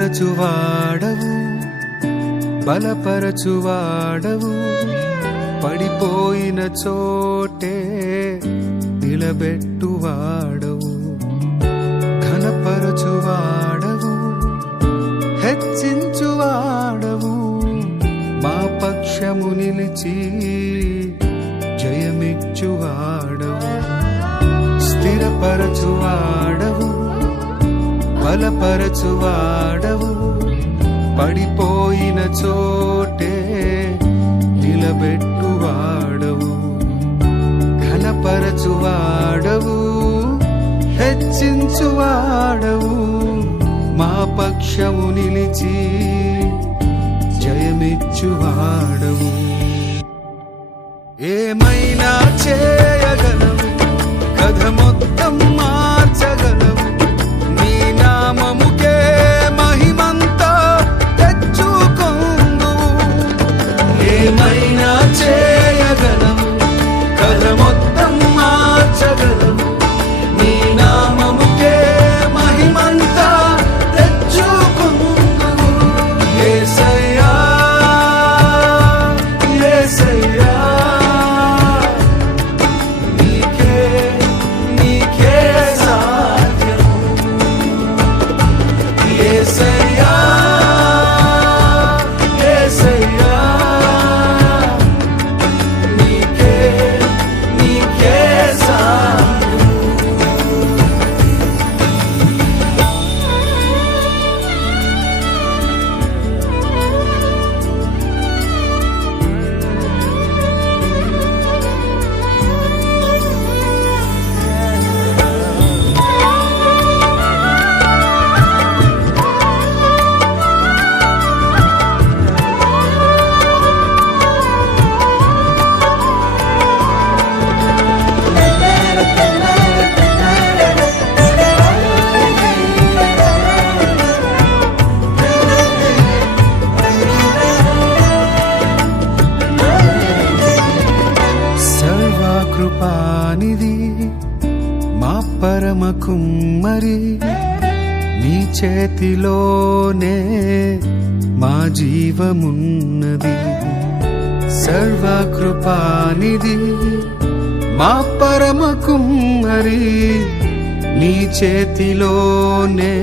స్థిరపరచువాడవు, బలపరచువాడవు, పడిపోయిన చోటే నిలబెట్టువాడవు, ఘనపరచువాడవు, హెచ్చించువాడవు, మా పక్షము నిలిచి జయమిచ్చువాడవు, స్థిరపరచువాడవు, బలపరచువాడవు, పడిపోయిన చోటే నిలబెట్టువాడవు, ఘనపరచువాడవు, హెచ్చించువాడవు, మా పక్షము నిలిచి జయమిచ్చువాడవు. ఏమైనా చేయగలవు, కథ మొత్తం మార్చగలవు, నీ నామముకే మహిమంతా తెచ్చుకొందువు. ఏమైనా చేయగలవు, కథ మొత్తం మార్చగలవు, నీ నామముకే మహిమంతా తెచ్చుకొందువు. యేసయ్యా యేసయ్యా, నీకే సాధ్యము. యేసయ్యా యేసయ్యా, నీకే సాధ్యము. కృపానిధి మా పరమ కుమ్మరి, నీ చేతిలోనే మా జీవమున్నది. సర్వకృపానిధి మా పరమ కుమ్మరి, నీ చేతిలోనే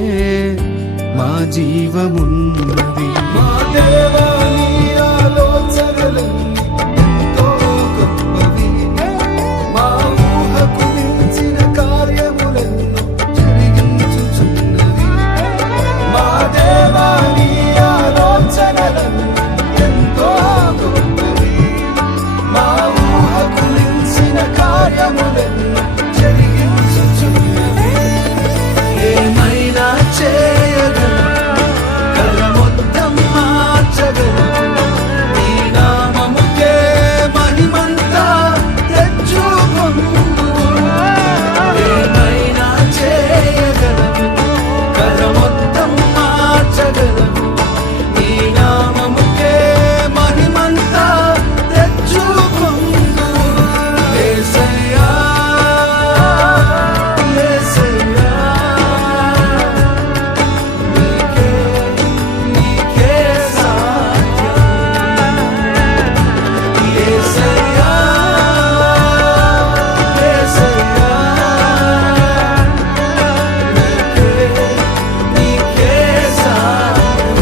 మా జీవమున్నది. మా దేవా, నీ ఆలోచనలన్నీ ఎంతో గొప్పవి, మా ఊహకు మించిన కార్యములెన్నో జరిగించుచున్నవి. మా దేవా, నీ ఆలోచనలన్నీ ఎంతో గొప్పవి, మా ఊహకు మించిన కార్యములెన్నో జరిగించుచున్నవి. ఏమైనా చేయగలవు, కథ మొత్తం మార్చగలవు, నీ నామముకే మహిమంతా తెచ్చుకొందువు. ఏమైనా చేయగలవు, కథ మొత్తం మార్చగలవు, నీ నామముకే మహిమంతా తెచ్చుకొందువు. యేసయ్యా యేసయ్యా, నీకే సాధ్యం. యేసయ్యా యేసయ్యా, నీకే సాధ్యం.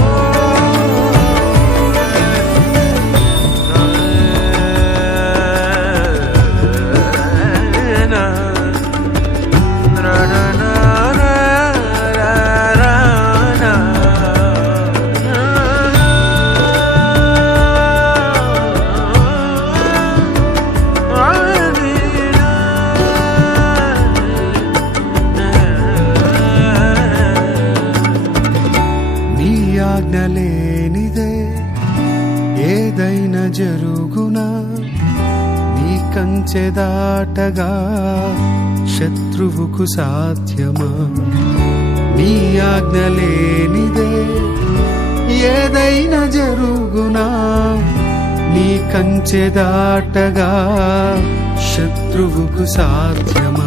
నీ ఆజ్ఞ లేనిదే ఏదైనా జరుగునా, నీ కంచె దాటగా శత్రువుకు సాధ్యమా. నీ ఆజ్ఞ లేనిదే ఏదైనా జరుగునా, నీ కంచె దాటగా శత్రువుకు సాధ్యమా.